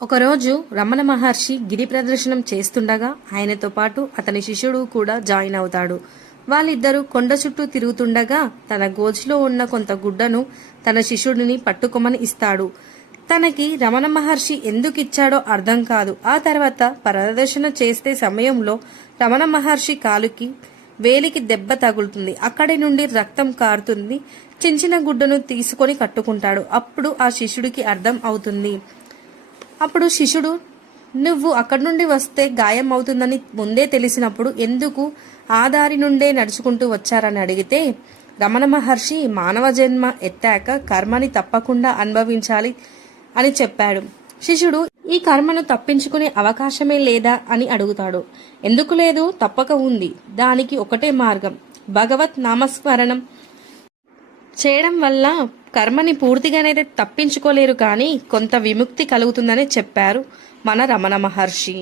ఒకరోజు రమణ మహర్షి గిరి ప్రదర్శనం చేస్తుండగా ఆయనతో పాటు అతని శిష్యుడు కూడా జాయిన్ అవుతాడు. వాళ్ళిద్దరూ కొండ చుట్టూ తిరుగుతుండగా తన గోచిలో ఉన్న కొంత గుడ్డను తన శిష్యుడిని పట్టుకోమని ఇస్తాడు. తనకి రమణ మహర్షి ఎందుకు ఇచ్చాడో అర్థం కాదు. ఆ తర్వాత ప్రదర్శన చేసే సమయంలో రమణ మహర్షి కాలుకి వేలికి దెబ్బ తగులుతుంది. అక్కడి నుండి రక్తం కారుతుంది. చించిన గుడ్డను తీసుకొని కట్టుకుంటాడు. అప్పుడు ఆ శిష్యుడికి అర్థం అవుతుంది. అప్పుడు శిష్యుడు, నువ్వు అక్కడి నుండి వస్తే గాయం అవుతుందని ముందే తెలిసినప్పుడు ఎందుకు ఆ దారి నుండే నడుచుకుంటూ వచ్చారని అడిగితే, రమణ మహర్షి మానవ జన్మ ఎత్తాక కర్మని తప్పకుండా అనుభవించాలి అని చెప్పాడు. శిష్యుడు ఈ కర్మను తప్పించుకునే అవకాశమే లేదా అని అడుగుతాడు. ఎందుకు లేదు, తప్పక ఉంది. దానికి ఒకటే మార్గం, భగవత్ నామస్మరణం చేయడం వల్ల కర్మని పూర్తిగానైతే తప్పించుకోలేరు, కానీ కొంత విముక్తి కలుగుతుందని చెప్పారు మన రమణ మహర్షి.